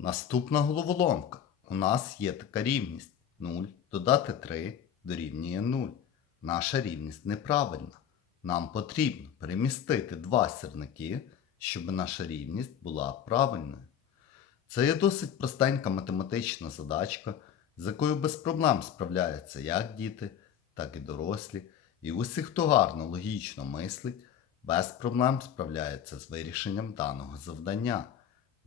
Наступна головоломка. У нас є така рівність 0 додати 3 дорівнює 0. Наша рівність неправильна. Нам потрібно перемістити два сірники, щоб наша рівність була правильною. Це є досить простенька математична задачка, з якою без проблем справляються як діти, так і дорослі. І усі, хто гарно логічно мислить, без проблем справляється з вирішенням даного завдання.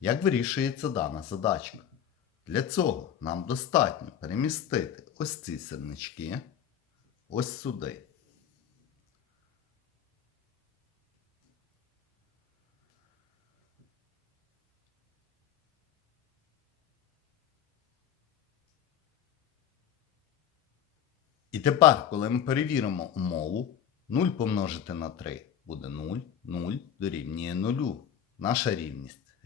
Як вирішується дана задачка? Для цього нам достатньо перемістити ось ці сірнички ось сюди. І тепер, коли ми перевіримо умову, 0 помножити на 3 буде 0, 0 дорівнює 0. Наша рівність